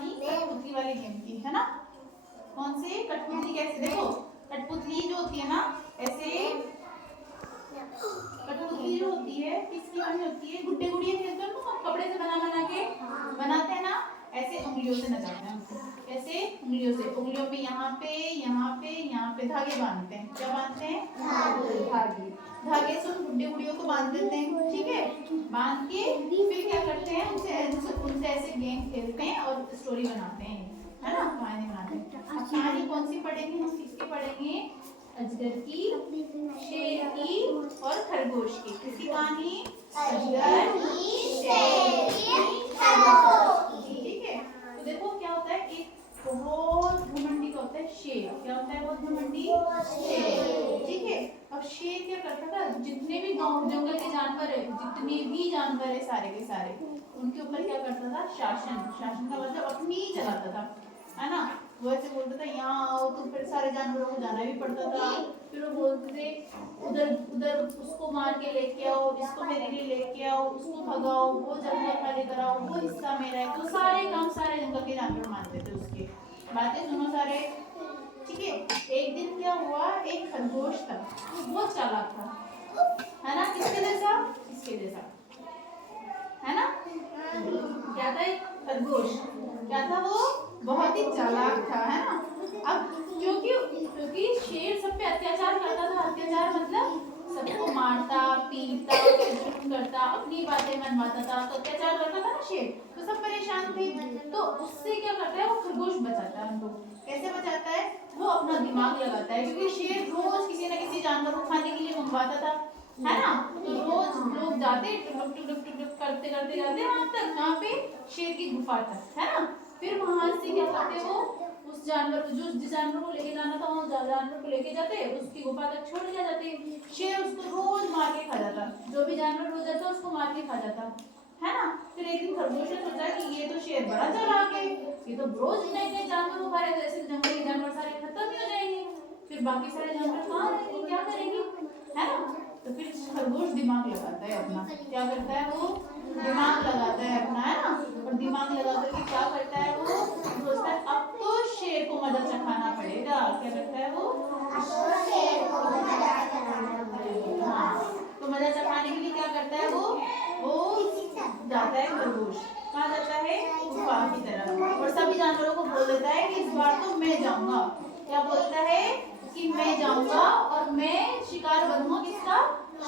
कहानी कठपुतली वाले गेम की, है ना। कौन से? कठपुतली। कैसे? देखो कठपुतली जो होती है ना, ऐसे कठपुतली जो होती है किसकी बनी होती है? गुड्डे गुड़िया खेलते हैं ना, कपड़े से बना के बनाते हैं ना, ऐसे उंगलियों से नचाते हैं उनको। कैसे? उंगलियों से। उंगलियों पे यहाँ पे यहाँ पे यहाँ पे धागे बांधते हैं। क्या बांधते हैं? धागे। धागे से उन गुड्डे गुड़ियों को बांध देते हैं, ठीक है। बांध के फिर क्या करते हैं? उनसे ऐसे गेम खेलते हैं और स्टोरी बनाते हैं, है ना, कहानी बनाते हैं। अब कहानी कौन सी पढ़ेंगे? हम किसकी पढ़ेंगे? अजगर की, शेर की और खरगोश की। किसकी कहानी? अजगर की, शेर की, खरगोश की। ठीक है। तो देखो क्या होता है, एक बहुत घमंडी का होता है शेर। क्या होता है? बहुत घमंडी शेर, ठीक है। अब शेर क्या करता था? जितने भी गांव जंगल के जानवर है, जितने भी जानवर है सारे के सारे, उनके ऊपर क्या करता था? शासन। शासन का मतलब अपनी ही चलाता था, है ना। वो ऐसे बोलता था यहाँ आओ, तो फिर सारे जानवरों को जाना भी पड़ता था। फिर वो बोलते थे उधर उधर उसको मार के लेके आओ, इसको मेरे लिए लेके आओ, उसको भगाओ, वो जंगल खाली कराओ, वो हिस्सा मेरा है। तो सारे काम सारे जंगल के जानवर मानते थे उसके। बातें सुनो सारे, ठीक है। एक दिन क्या हुआ, एक खरगोश था, वो बहुत चालाक था, है ना। किसके जैसा? इसके जैसा, है ना। क्या था? एक खरगोश। क्या था वो? बहुत ही चालाक था, है ना। अब क्योंकि शेर सब पे अत्याचार करता था। अत्याचार मतलब सबको मारता, पीटता, जुल्म करता, अपनी बातें मनवाता था। तो अत्याचार करता था ना शेर, तो सब परेशान थे। तो उससे क्या करता है? वो खरगोश बचाता है उनको। कैसे बचाता है? वो अपना दिमाग लगाता है, क्योंकि शेर रोज किसी न किसी जानवर को खाने के लिए मंगवाता था, है ना। तो रोज लोग जाते टुक टुक टुक टुक करते करते जाते वहां तक, कहाँ पे? शेर की गुफा तक, है ना। फिर वहां से क्या करते? वो उस जानवर को, जिस जानवर को लेके जाना था, वो जानवर को लेके जाते, उसकी गुफा तक छोड़ के जाते। शेर उसको रोज मार के खा जाता, जो भी जानवर हो जाता उसको मार के खा जाता, है ना। फिर एक दिन खरगोश ने सोचा कि ये तो शेर बड़ा चालाक है, ये तो रोज नए नए जानवर को खा रहे, तो ऐसे जंगल के जानवर सारे खत्म ही हो जाएंगे। फिर बाकी सारे जानवर कहाँ रहेंगे, क्या करेंगे, है ना। तो फिर खरगोश दिमाग लगाता है अपना। क्या करता है? वो दिमाग लगाता है अपना, है ना। और दिमाग लगा करके क्या करता है? वो सोचता है अब तो शेर को मजा चखाना पड़ेगा। क्या करता है वो? हाँ, तो मजा चखाने के लिए क्या करता है? वो जाता है खरगोश। कहाँ जाता है? गुफा की तरफ। और सभी जानवरों को बोल देता है कि इस बार तो मैं जाऊंगा। क्या बोलता है? कि मैं जाऊंगा और मैं शिकार बनूंगा। किसका?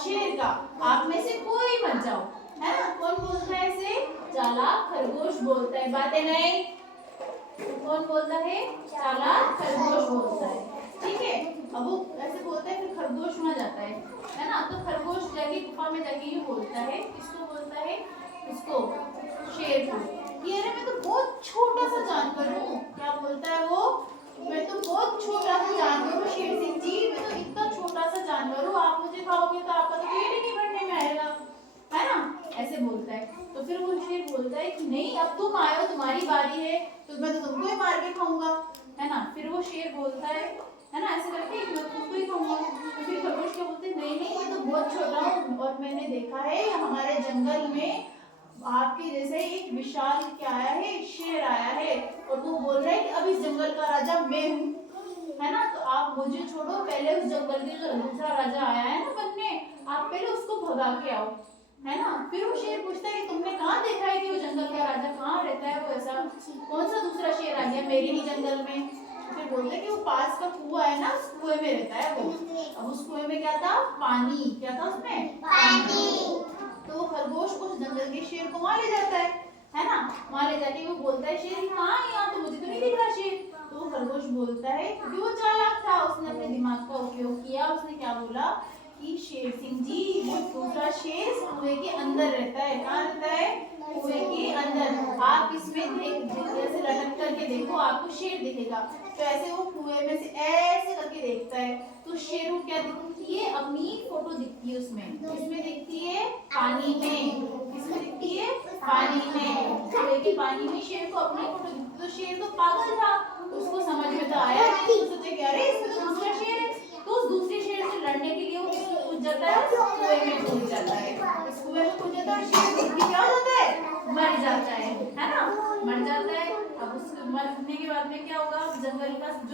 शेर का। आप में से कोई मत जाओ, है ना। कौन बोलता है ऐसे? चालाक खरगोश बोलता है। बातें नहीं, कौन बोलता है? चालाक खरगोश बोलता है, ठीक है। अब वो ऐसे बोलता है, फिर खरगोश वहां जाता है ना। तो खरगोश जाके गुफा में जाके ये बोलता है, किसको बोलता है? उसको, शेर को, कि अरे मैं तो बहुत छोटा सा जानवर हूँ। क्या बोलता है वो? मैं तो बहुत छोटा सा जानवर हूँ शेर सिंह जी, मैं तो इतना छोटा सा जानवर हूँ, आप मुझे खाओगे तो आपका तो पेट ही नहीं भरने में आएगा, है ना। ऐसे बोलता है। तो फिर वो शेर बोलता है कि नहीं, अब तुम आए हो, तुम्हारी बारी है, तो मैं तो तुमको ही मार के खाऊंगा, है ना। फिर वो शेर बोलता है ना, ऐसे करके मैं तुमको ही खाऊंगा। तो फिर खरगोश क्या बोलते हैं? नहीं नहीं, मैं तो बहुत छोटा हूँ और मैंने देखा है हमारे जंगल में आपके जैसे एक विशाल क्या आया है, शेर आया है, और वो बोल रहा है कि अब इस जंगल का राजा मैं हूँ, है ना। तो आप मुझे छोड़ो, पहले उस जंगल के जो दूसरा राजा आया है ना बनने, आप पहले उसको भगा के आओ, है ना। फिर वो शेर पूछता है कि तुमने कहाँ देखा है कि वो जंगल का राजा कहाँ रहता है? वो ऐसा कौन सा दूसरा शेर आ गया मेरे ही जंगल में? फिर बोलते हैं कि वो पास का कुआं है ना, उस कुएं में रहता है वो। अब उस कुएं में क्या था? पानी। क्या था उसमें? पानी। तो वो खरगोश उस जंगल के शेर को वहां ले जाता है ना। वहां ले जाके वो बोलता है, शेर कहाँ है? यहाँ तो मुझे तो नहीं दिख रहा शेर। तो वो खरगोश बोलता है, क्योंकि वो चालाक था, उसने अपने दिमाग का उपयोग किया। उसने क्या बोला कि शेर सिंह जी, वो दूसरा शेर कुएं के अंदर रहता है। कहाँ रहता है? कुएं के अंदर। आप इसमें ऐसे लटक करके देखो, आपको शेर दिखेगा। तो ऐसे वो कुएं में से ऐसे करके देखता है, तो शेर को क्या दिखती है? अपनी फोटो दिखती है उसमें। किसमें दिखती है? पानी में। किसमें दिखती है? पानी में। कुएं के पानी में शेर को अपनी फोटो दिखती। तो शेर तो पागल था, उसको समझ में तो आया नहीं। तो सोचे कि अरे इसमें तो दूसरा शेर है। तो उस दूसरे शेर से लड़ने के लिए वो किसमें कूद जाता है? कुएं में कूद जाता है। इस कुएं में कूद जाता है, शेर क्या हो जाता है? मर जाता है ना, मर जाता है। अब उस मरने के बाद में क्या होगा, जंगल का जो